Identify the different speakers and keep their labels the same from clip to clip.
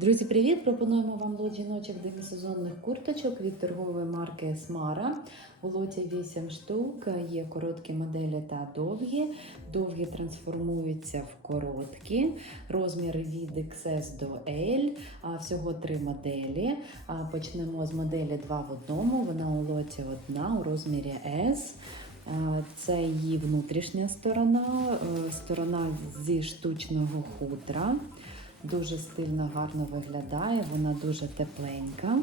Speaker 1: Друзі, привіт! Пропонуємо вам лот жіночок демісезонних курточок від торгової марки Esmara. У лоті 8 штук. Є короткі моделі та довгі. Довгі трансформуються в короткі. Розміри від XS до L. Всього три моделі. Почнемо з моделі 2 в одному. Вона у лоті одна у розмірі S. Це її внутрішня сторона, е, сторона зі штучного хутра. Дуже стильно, гарно виглядає, вона дуже тепленька.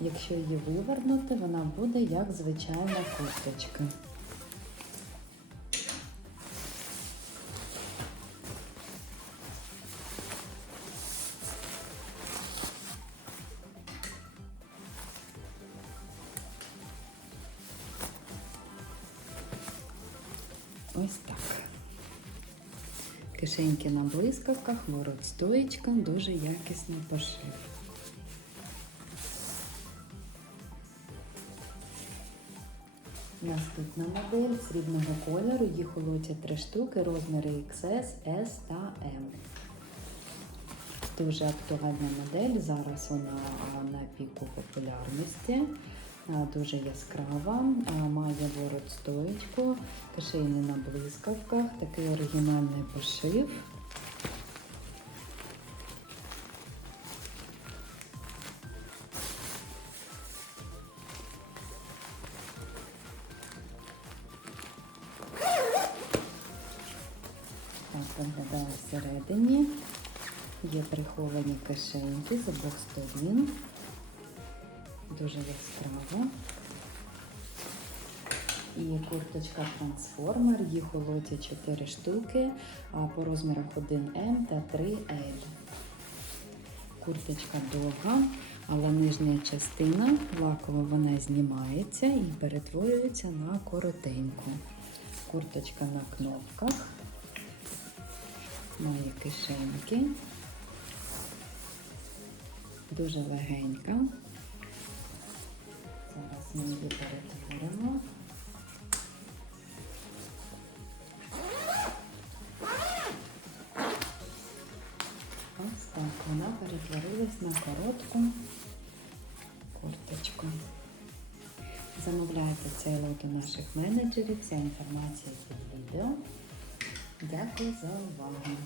Speaker 1: Якщо її вивернути, вона буде як звичайна курточка. Ось так. Кишеньки на блискавках, ворот стоїчка, дуже якісний пошив. Наступна модель срібного кольору, їх лоті три штуки, розміри XS, S та M. Дуже актуальна модель, зараз вона на піку популярності. А, Дуже яскрава, має ворот стоечку, кишені на блискавках, такий оригінальний пошив. Виглядає всередині. Є приховані кишеньки з обох сторін. Дуже яскраво. І курточка трансформер, їх у лоті 4 штуки, по розмірах 1М та 3L. Курточка довга, але нижня частина лаково вона знімається і перетворюється на коротеньку. Курточка на кнопках, має кишеньки, дуже легенька. Ми її перетворимо. Ось так вона перетворилась на коротку курточку. Замовляйте цей лот у наших менеджерів. Вся інформація під відео. Дякую за увагу.